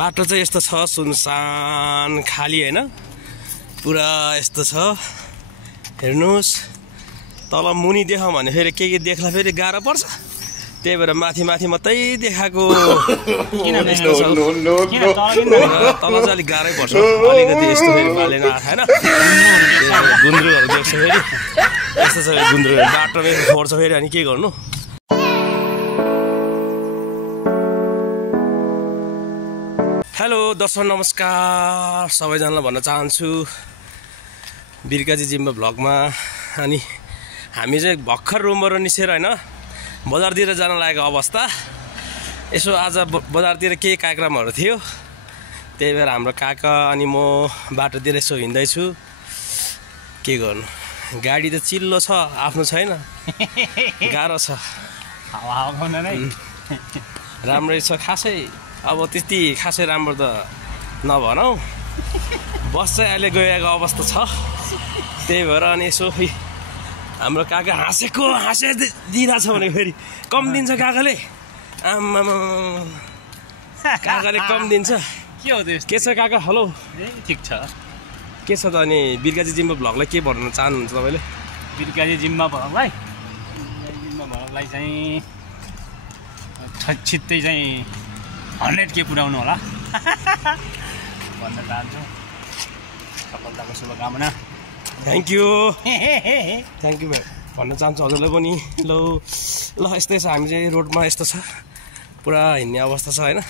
बाटो चाहिँ यस्तो छ सुनसान खाली हैन पुरा यस्तो छ हेर्नुस् तल मुनि देखाउँ भने फेरि के देख्ला फेरि गाह्रो पर्छ त्यही भएर माथि माथि मात्रै देखाएको किन यस्तो छ तल चाहिँ अलिक गाह्रै पर्छ अलिकति यस्तो फेरि बालेन हैन गुन्द्रुकहरू देख्छ फेरि यस्तो छ गुन्द्रुक बाटोमै फोर्छ फेरि अनि के गर्नु हेलो दर्शक नमस्कार सबैजनालाई भन्न चाहन्छु बिर्काजी जिम्बा भ्लगमा अनि हामी चाहिँ भर्खर रुमबाट निसेर हैन बजारतिर जान लागेको अवस्था यसो आज बजारतिर केही कार्यक्रमहरू थियो त्यही भएर हाम्रो काका अनि म बाटोतिर यसो हिँड्दैछु के गर्नु गाडी त चिल्लो छ आफ्नो छैन गाह्रो छ राम्रै छ खासै अब त्यति खासै राम्रो त नभनौ बस चाहिँ अहिले गएको अवस्था छ त्यही भएर अनि यसो हाम्रो काका हाँसे दिइरहेछ भने फेरि कम दिन्छ काकाले आम्मामा काकाले कम दिन्छ के हो त्यो के छ काका हेलो ठिक छ के छ त अनि बिर्काजी जिम्बा भ्लगलाई के भन्न चाहनुहुन्छ तपाईँले बिर्काजी जिम्बा भ्लगलाई चाहिँ छिट्टै चाहिँ 100K पुर्याउनु होला भन्न चाहन्छु सफलताको शुभकामना थ्याङ्क यू भन्न चाहन्छु हजुरलाई पनि ल यस्तै छ हामी चाहिँ रोडमा यस्तो छ पुरा हिँड्ने अवस्था छ होइन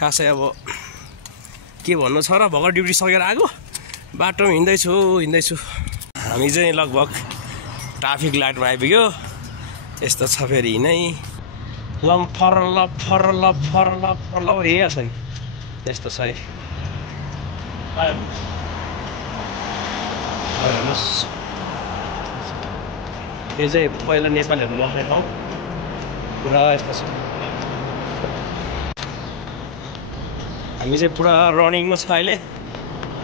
खासै अब के भन्नु छ र भर्खर ड्युटी सकेर आएको बाटोमा हिँड्दैछु हामी चाहिँ लगभग ट्राफिक लाइटमा आइपुग्यो यस्तो छ फेरि हिँडै फरल हेर्छ नि त्यस्तो छ है यो चाहिँ पहिला नेपालीहरू बस्ने ठाउँ पुरा यस्तो छ हामी चाहिँ पुरा रनिङमा छ अहिले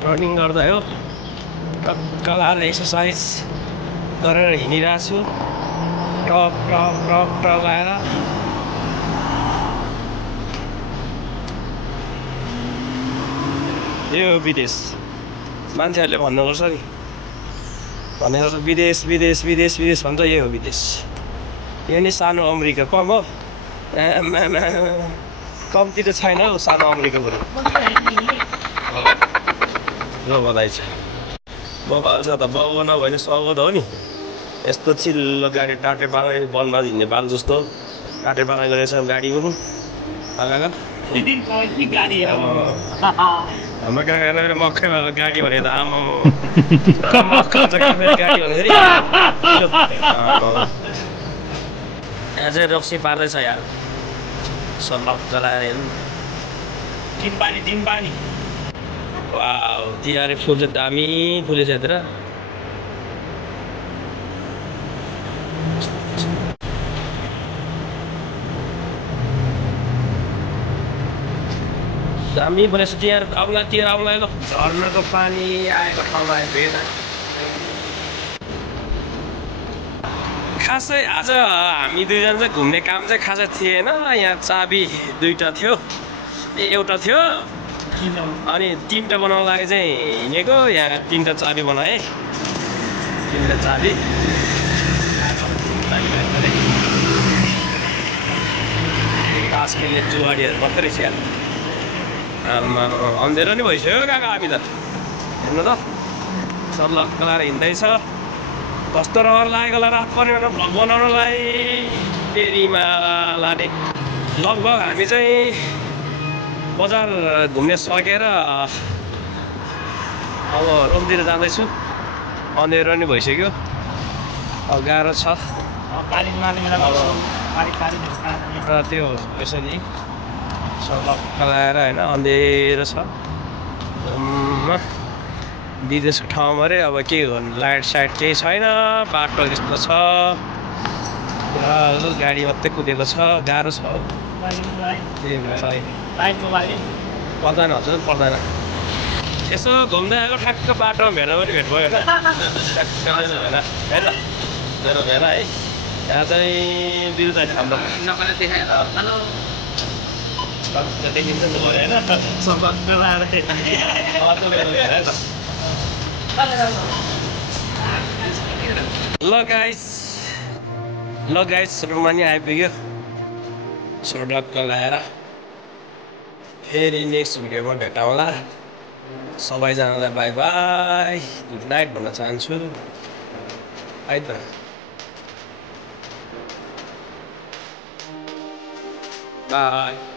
रनिङ गर्दा हो टक्क लाएर एक्सर्साइज गरेर हिँडिरहेको छु टक आएर यो विदेश मान्छेहरूले भन्नुपर्छ नि भनेर विदेश भन्छ यो हो विदेश यो नि सानो अमेरिका कम हो कम्ती त छैन हौ सानो अमेरिका बरु जो बधाई छ बबाल छ त बाउ नभए स्वागत हो नि यस्तो चिल्लो गाडी टाटे पाङै वनमा हिँड्ने बाल जस्तो टाटे पाङै गएछ गाडी पनि हाम्रो काकाले मक्कै गाडी भने त आमा गाडी भन्दाखेरि यहाँ चाहिँ रक्सी पार्दैछ यार सल्लक चलाएर हेर्नु तिन पानी वाउ तिहारे फुल चाहिँ दामी फुलेछ यत्र दामी भनेपछि तिहार आउला झर्नाको पानी आएको ठाउँमा आइपुगेन खासै आज हामी दुईजना चाहिँ घुम्ने काम चाहिँ खासै थिएन यहाँ चाबी दुईवटा थियो एउटा थियो अनि 3टा बनाउनु लागि चाहिँ हिँडेको यहाँ 3टा चाबी बनाएँ 3टा चाबी तास खेल्ने जुवाडीहरू मात्रै छ अन्धेरो नि भइसक्यो काका हामी त हेर्नु त सल्लक्क लाएर हिँड्दैछ कस्तो रहर लागेको होला रात पर्ने भ्लग बनाउनलाई डेरीमा लाने लगभग हामी चाहिँ बजार घुम्ने सकेर अब रुमतिर जाँदैछु अन्धेरो नि भइसक्यो अब गाह्रो छ र त्यो यसरी सल्लक्क लाएर होइन अन्धेरो छ विदेशको ठाउँमा रे अब के गर्नु लाइट साइट केही छैन बाटो यस्तो छ गाडी मात्रै कुदेको छ गाह्रो छ पर्दैन हजुर पर्दैन यसो घुम्दै आएको ठ्याक्क बाटोमा भेट्दा पनि भेट भयो भेट है यहाँ चाहिँ बिरुवा हाम्रो देखिन्छ नि होइन सम्पर्क लाएर ल गाइस रोमानी आइपुग्यो सोडक लगाएर फेरि नेक्स्ट भिडियोमा भेटौँला सबैजनालाई बाई बाई गुड नाइट भन्न चाहन्छु है त बाई